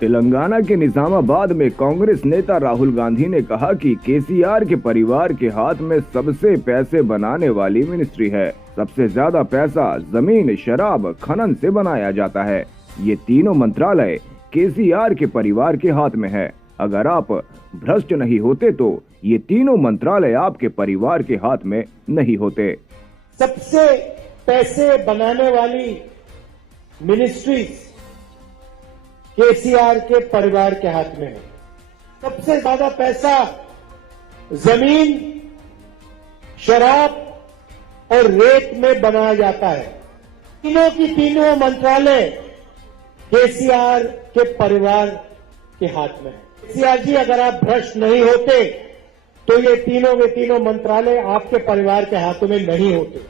तेलंगाना के निजामाबाद में कांग्रेस नेता राहुल गांधी ने कहा कि केसीआर के परिवार के हाथ में सबसे पैसे बनाने वाली मिनिस्ट्री है। सबसे ज्यादा पैसा जमीन, शराब, खनन से बनाया जाता है। ये तीनों मंत्रालय केसीआर के परिवार के हाथ में है। अगर आप भ्रष्ट नहीं होते तो ये तीनों मंत्रालय आपके परिवार के हाथ में नहीं होते। सबसे पैसे बनाने वाली मिनिस्ट्रीज केसीआर के परिवार के हाथ में है। सबसे ज्यादा पैसा जमीन, शराब और रेत में बनाया जाता है। तीनों की तीनों मंत्रालय केसीआर के परिवार के हाथ में है। केसीआर जी, अगर आप भ्रष्ट नहीं होते तो ये तीनों के तीनों मंत्रालय आपके परिवार के हाथों में नहीं होते।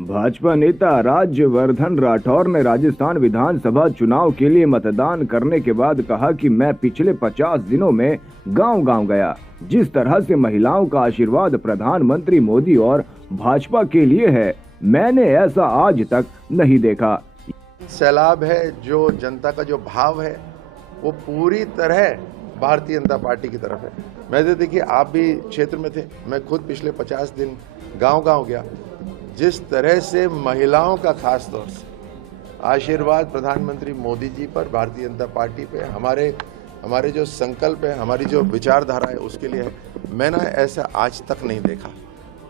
भाजपा नेता राज्यवर्धन राठौर ने राजस्थान विधानसभा चुनाव के लिए मतदान करने के बाद कहा कि मैं पिछले 50 दिनों में गांव-गांव गया। जिस तरह से महिलाओं का आशीर्वाद प्रधानमंत्री मोदी और भाजपा के लिए है, मैंने ऐसा आज तक नहीं देखा। सैलाब है, जो जनता का जो भाव है वो पूरी तरह भारतीय जनता पार्टी की तरफ है। मैं तो देखिए, आप भी क्षेत्र में थे, मैं खुद पिछले 50 दिन गांव-गांव गया। जिस तरह से महिलाओं का खास तौर से आशीर्वाद प्रधानमंत्री मोदी जी पर, भारतीय जनता पार्टी पे, हमारे जो संकल्प है, हमारी जो विचारधारा है उसके लिए है, मैंने ऐसा आज तक नहीं देखा।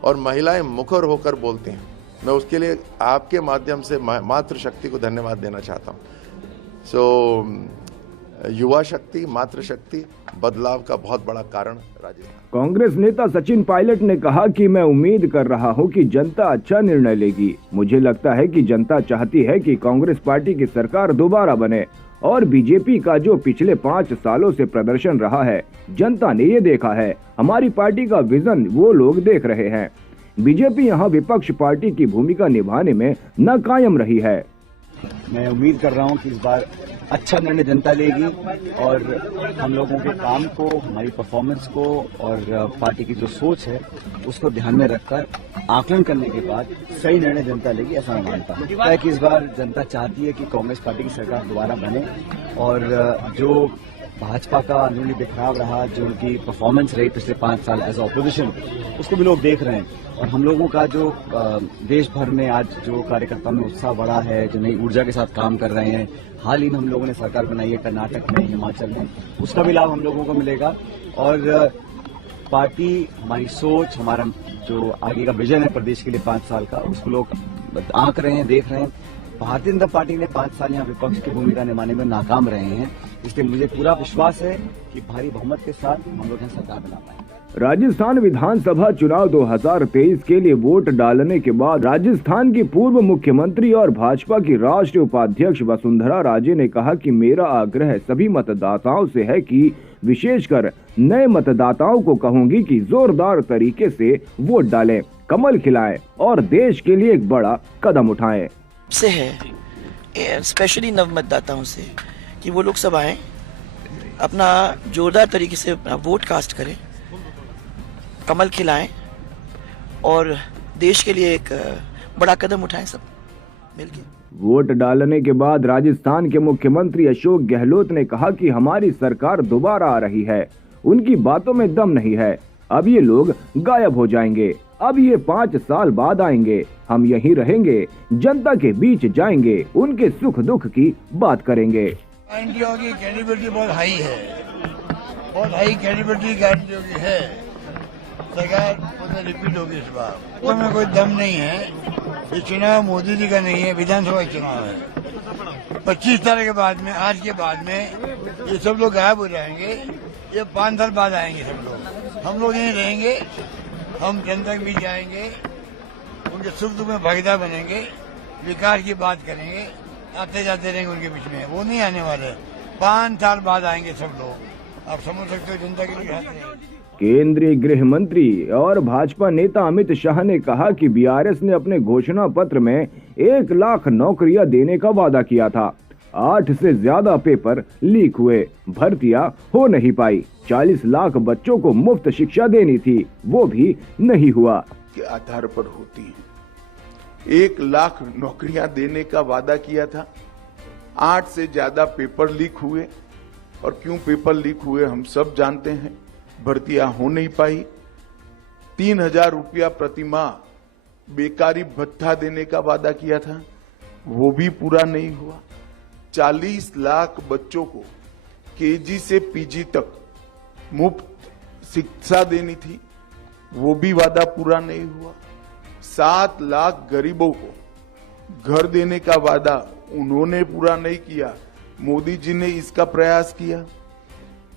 और महिलाएं मुखर होकर बोलती हैं। मैं उसके लिए आपके माध्यम से मातृशक्ति को धन्यवाद देना चाहता हूँ। युवा शक्ति, मातृशक्ति बदलाव का बहुत बड़ा कारण राजस्थान। कांग्रेस नेता सचिन पायलट ने कहा कि मैं उम्मीद कर रहा हूं कि जनता अच्छा निर्णय लेगी। मुझे लगता है कि जनता चाहती है कि कांग्रेस पार्टी की सरकार दोबारा बने और बीजेपी का जो पिछले 5 सालों से प्रदर्शन रहा है, जनता ने ये देखा है। हमारी पार्टी का विजन वो लोग देख रहे हैं। बीजेपी यहाँ विपक्ष पार्टी की भूमिका निभाने में नाकाम रही है। मैं उम्मीद कर रहा हूं कि इस बार अच्छा निर्णय जनता लेगी और हम लोगों के काम को, हमारी परफॉर्मेंस को और पार्टी की जो सोच है उसको ध्यान में रखकर आकलन करने के बाद सही निर्णय जनता लेगी, ऐसा मैं मानता हूं। कि इस बार जनता चाहती है कि कांग्रेस पार्टी की सरकार दोबारा बने और जो भाजपा का अन्योन्य बिखराव रहा, जो उनकी परफॉर्मेंस रही पिछले 5 साल एज ऑपोजिशन, उसको भी लोग देख रहे हैं। और हम लोगों का जो देश भर में आज जो कार्यकर्ताओं में उत्साह बढ़ा है, जो नई ऊर्जा के साथ काम कर रहे हैं, हाल ही में हम लोगों ने सरकार बनाई है कर्नाटक में, हिमाचल में, उसका भी लाभ हम लोगों को मिलेगा। और पार्टी, हमारी सोच, हमारा जो आगे का विजन है प्रदेश के लिए 5 साल का, उसको लोग आंक रहे हैं, देख रहे हैं। भारतीय जनता पार्टी ने 5 साल यहाँ विपक्ष की भूमिका निभाने में नाकाम रहे हैं, इसलिए मुझे पूरा विश्वास है कि भारी बहुमत के साथ हम लोग यहाँ सरकार बना पाएंगे। राजस्थान विधानसभा चुनाव 2023 के लिए वोट डालने के बाद राजस्थान की पूर्व मुख्यमंत्री और भाजपा की राष्ट्रीय उपाध्यक्ष वसुंधरा राजे ने कहा कि मेरा आग्रह सभी मतदाताओं से है कि विशेषकर नए मतदाताओं को कहूंगी कि जोरदार तरीके से वोट डालें, कमल खिलाएं और देश के लिए एक बड़ा कदम उठाएं। से है स्पेशली नव मतदाताओं से कि वो लोग सब आएं, अपना जोरदार तरीके से अपना वोट कास्ट करें, कमल खिलाएं और देश के लिए एक बड़ा कदम उठाएं सब मिलके। वोट डालने के बाद राजस्थान के मुख्यमंत्री अशोक गहलोत ने कहा कि हमारी सरकार दोबारा आ रही है। उनकी बातों में दम नहीं है। अब ये लोग गायब हो जाएंगे। अब ये 5 साल बाद आएंगे। हम यहीं रहेंगे, जनता के बीच जाएंगे, उनके सुख दुख की बात करेंगे। एनडीओ की कैपेबिलिटी बहुत हाई है, बहुत हाई कैपेबिलिटी गारंटी की है। सरकार उसमें रिपीट होगी इस बार। तो में कोई दम नहीं है। ये चुनाव मोदी जी का नहीं है, विधानसभा चुनाव है। 25 तारीख के बाद में, आज के बाद में ये सब लोग गायब हो जाएंगे। ये 5 साल बाद आएंगे सब लोग। हम लोग यहीं रहेंगे, हम जनता के बीच जाएंगे, उनके सुख दुख में भागीदार बनेंगे, विकास की बात करेंगे, आते जाते रहेंगे उनके बीच में। वो नहीं आने वाले, 5 साल बाद आएंगे सब लोग। आप समझ सकते हो जनता के लिए। केंद्रीय गृह मंत्री और भाजपा नेता अमित शाह ने कहा कि बीआरएस ने अपने घोषणा पत्र में 1 लाख नौकरियां देने का वादा किया था। 8 से ज्यादा पेपर लीक हुए, भर्तियां हो नहीं पाई। 40 लाख बच्चों को मुफ्त शिक्षा देनी थी, वो भी नहीं हुआ। के आधार पर होती है। 1 लाख नौकरियां देने का वादा किया था, 8 से ज्यादा पेपर लीक हुए, और क्यों पेपर लीक हुए हम सब जानते हैं। भर्तियां हो नहीं पाई। 3,000 रुपया प्रतिमाह बेकारी भत्ता देने का वादा किया था, वो भी पूरा नहीं हुआ। 40 लाख बच्चों को केजी से पीजी तक मुफ्त शिक्षा देनी थी, वो भी वादा पूरा नहीं हुआ। 7 लाख गरीबों को घर देने का वादा उन्होंने पूरा नहीं किया, मोदी जी ने इसका प्रयास किया।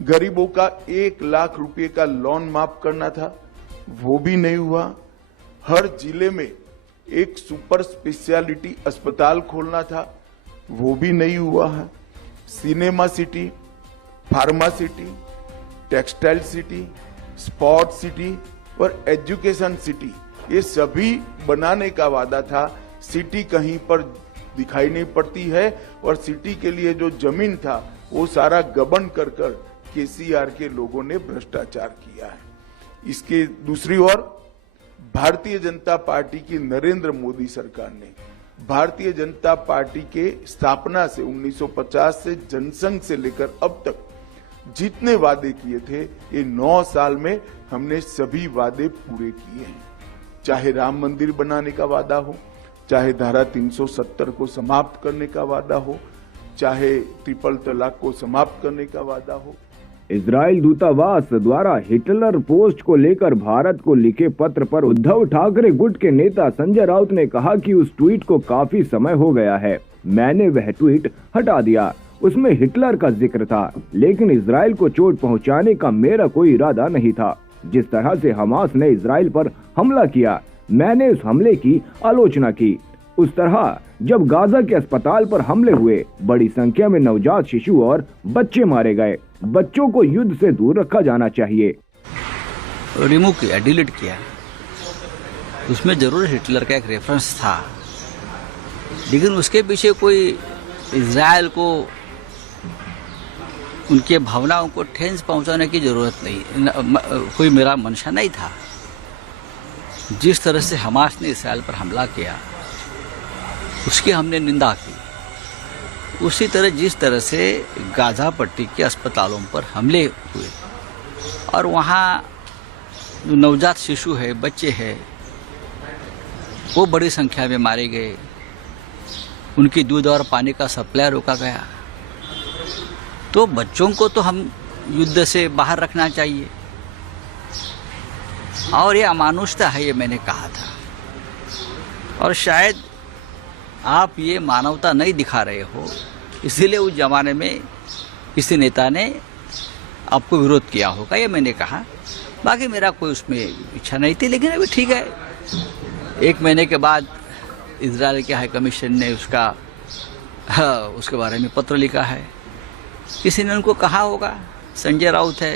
गरीबों का 1 लाख रुपए का लोन माफ करना था, वो भी नहीं हुआ। हर जिले में एक सुपर स्पेशलिटी अस्पताल खोलना था, वो भी नहीं हुआ है। Cinema city, pharma city, textile city, sport city और एजुकेशन सिटी, ये सभी बनाने का वादा था। सिटी कहीं पर दिखाई नहीं पड़ती है और सिटी के लिए जो जमीन था वो सारा गबन कर केसीआर के लोगों ने भ्रष्टाचार किया है। इसके दूसरी ओर भारतीय जनता पार्टी की नरेंद्र मोदी सरकार ने भारतीय जनता पार्टी के स्थापना से 1950 से जनसंघ से लेकर अब तक जितने वादे किए थे, ये 9 साल में हमने सभी वादे पूरे किए हैं। चाहे राम मंदिर बनाने का वादा हो, चाहे धारा 370 को समाप्त करने का वादा हो, चाहे ट्रिपल तलाक को समाप्त करने का वादा हो। इजराइल दूतावास द्वारा हिटलर पोस्ट को लेकर भारत को लिखे पत्र पर उद्धव ठाकरे गुट के नेता संजय राउत ने कहा कि उस ट्वीट को काफी समय हो गया है, मैंने वह ट्वीट हटा दिया। उसमें हिटलर का जिक्र था, लेकिन इजराइल को चोट पहुंचाने का मेरा कोई इरादा नहीं था। जिस तरह से हमास ने इजराइल पर हमला किया, मैंने उस हमले की आलोचना की। उस तरह जब गाजा के अस्पताल पर हमले हुए, बड़ी संख्या में नवजात शिशु और बच्चे मारे गए। बच्चों को युद्ध से दूर रखा जाना चाहिए। रिमूव किया, डिलीट किया, उसमें जरूर हिटलर का एक रेफरेंस था, लेकिन उसके पीछे कोई इजराइल को, उनके भावनाओं को ठेस पहुंचाने की जरूरत नहीं, कोई मेरा मंशा नहीं था। जिस तरह से हमास ने इजराइल पर हमला किया उसकी हमने निंदा की, उसी तरह जिस तरह से गाजा पट्टी के अस्पतालों पर हमले हुए और वहाँ जो नवजात शिशु है, बच्चे हैं, वो बड़ी संख्या में मारे गए, उनकी दूध और पानी का सप्लाई रोका गया, तो बच्चों को तो हम युद्ध से बाहर रखना चाहिए। और ये अमानुषता है, ये मैंने कहा था। और शायद आप ये मानवता नहीं दिखा रहे हो, इसीलिए उस जमाने में किसी नेता ने आपको विरोध किया होगा, ये मैंने कहा। बाकी मेरा कोई उसमें इच्छा नहीं थी, लेकिन अभी ठीक है। 1 महीने के बाद इजराइल के हाई कमीशन ने उसके बारे में पत्र लिखा है। किसी ने उनको कहा होगा, संजय राउत है,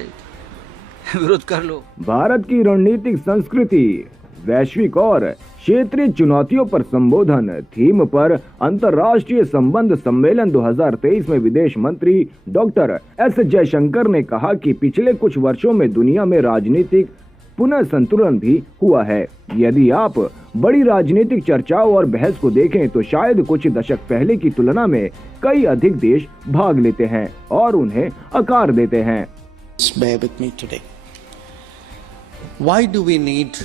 विरोध कर लो। भारत की रणनीतिक संस्कृति, वैश्विक और क्षेत्रीय चुनौतियों पर संबोधन थीम पर अंतर्राष्ट्रीय संबंध सम्मेलन 2023 में विदेश मंत्री डॉक्टर एस जयशंकर ने कहा कि पिछले कुछ वर्षों में दुनिया में राजनीतिक पुनः संतुलन भी हुआ है। यदि आप बड़ी राजनीतिक चर्चाओं और बहस को देखें तो शायद कुछ दशक पहले की तुलना में कई अधिक देश भाग लेते हैं और उन्हें आकार देते हैं। Bear with me today. Why do we need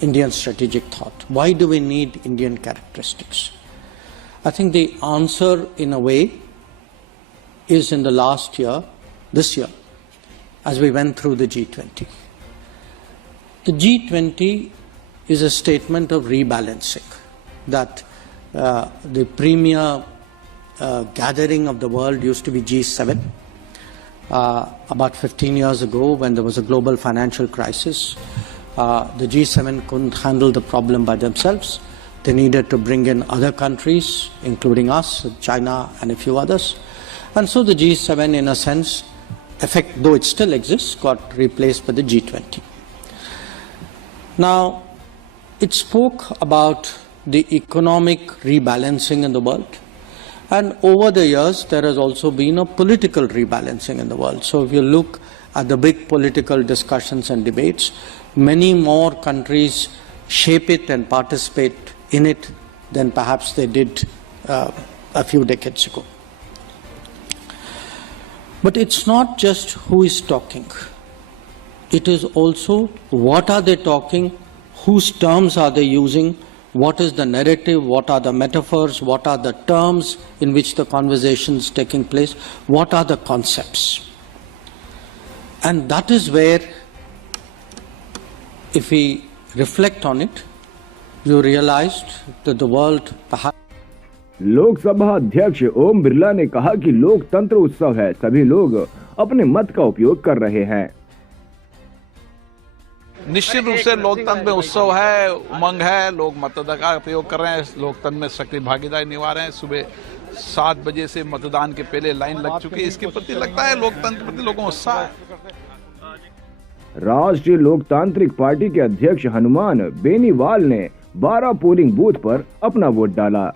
Indian strategic thought? Why do we need Indian characteristics? I think the answer in a way is in the last year, this year, as we went through the G20. The G20 is a statement of rebalancing, that the premier gathering of the world used to be G7. About 15 years ago, when there was a global financial crisis, the G7 couldn't handle the problem by themselves. They needed to bring in other countries, including us, China and a few others. And so the G7, in a sense, though it still exists, got replaced by the G20. Now, it spoke about the economic rebalancing in the world. And over the years, there has also been a political rebalancing in the world. So if you look at the big political discussions and debates, many more countries shape it and participate in it than perhaps they did a few decades ago. But it's not just who is talking. It is also what are they talking, whose terms are they using, what is the narrative, what are the metaphors, what are the terms in which the conversation is taking place, what are the concepts. And that is where, if we reflect on it, you realized that the world perhaps. Lok Sabha अध्यक्ष ओम बिरला ने कहा कि लोकतंत्र उत्सव है, सभी लोग अपने मत का उपयोग कर रहे हैं। निश्चित रूप से लोकतंत्र में उत्सव है, उमंग है, लोग मतदान का उपयोग कर रहे हैं, लोकतंत्र में सक्रिय भागीदारी निभा रहे हैं। सुबह 7 बजे से मतदान के पहले लाइन लग चुकी है। इसके प्रति लगता है लोकतंत्र प्रति लोगों को उत्साह है। राष्ट्रीय लोकतांत्रिक पार्टी के अध्यक्ष हनुमान बेनीवाल ने 12 पोलिंग बूथ पर अपना वोट डाला।